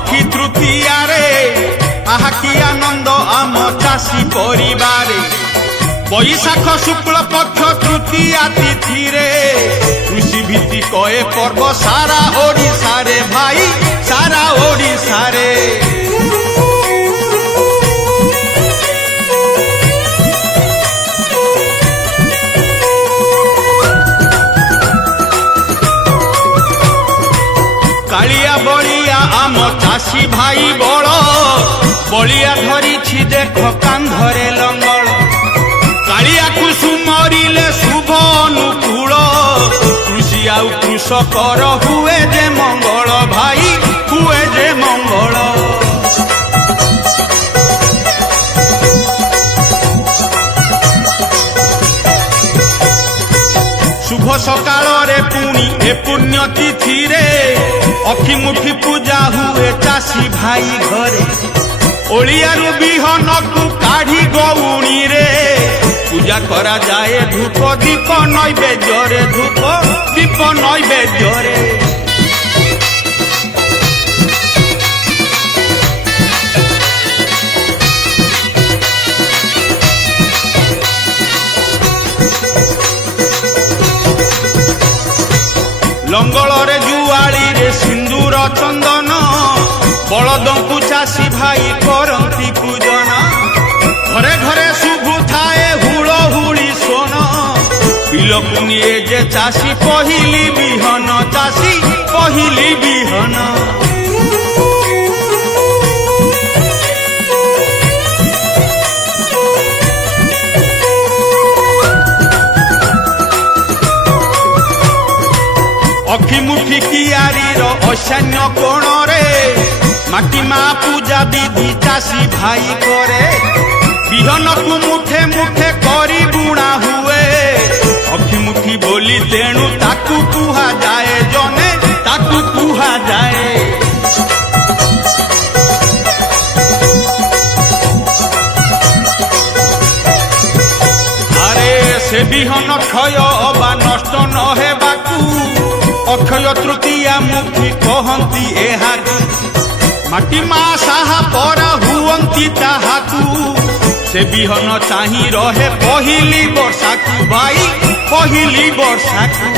অক্ষী তৃতীয়ারে আহা কি আনন্দ আম চাষী পরিবারে বৈশাখ শুক্ল পক্ষ তৃতীয়া তিথিরে কৃষি ভিত্তিক এ পর্ব সারা ওড়িশারে ভাই সারা ওড়িশারে কালিয়া বলিয়া আম চাষী ভাই বড় বলিয়া ধরিছি দেখ কান্ধরে লঙ্গল কালিয়াকু সুমরিলে শুভ অনুকূল কৃষি আউ কৃষকর হুয়ে যে মঙ্গল ভাই হুয়ে যে মঙ্গল শুভ সকাଳରେ পুଣି এ পুণ্য তিথিরে অক্ষিমুঠি পূজা হুয়ে চাষী ভাই ঘরে ওড়িয়ারু বিহনকু কাঢ়ি গৌণীরে পূজা করা যায় ধূপ দীপ নৈবেদ্যরে ধূপ দীপ নৈবেদ্যরে লঙ্গলরে জুয়াড়িরে সিন্দুর চন্দন বলদଙ୍କୁ চাষী ভাই করନ୍ତି পূজন ঘরে ঘরে শুভু থায়ে হুড়হুড়ি সোন বিলକୁ নিয়ে যে চাষী পহিলি বিহন চাষী পহিলি বিহন অক্ষিমুঠি কিয়ারির ঐশান্য কোণরে মাটি মা পূজা বিধি চাষী ভাই করে বিহনকু মুঠে মুঠে করি বুଣା হুয়ে অক্ষিমুঠি বলি তেণু তাকু কুহাযাଏ জনে তাকু কুহাযাଏ আরে সে বিহন ক্ষয় বা নষ্ট নহেবাকু অক্ষয় তৃতীয়া মুখী কহନ୍ତି এহাকু মাটি মা সাহা পরা হুଅନ୍ତି তাহাকু সে বিহন চাহি রহে পহিলি বর্ষাকু ভাই পহিলি বর্ষাকু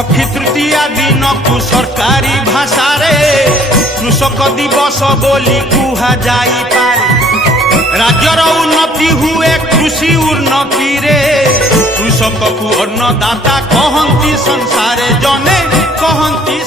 অক্ষী তৃতীয়া দিনকু সরকারি ভাষারে কৃষক দিবস বলি কুহাযাইপারে রাজ্যর উন্নতি হুয়ে কৃষি উন্নতিরে কৃষককু অন্নদাতা কহନ୍ତି সংসারে জনে কহନ୍ତି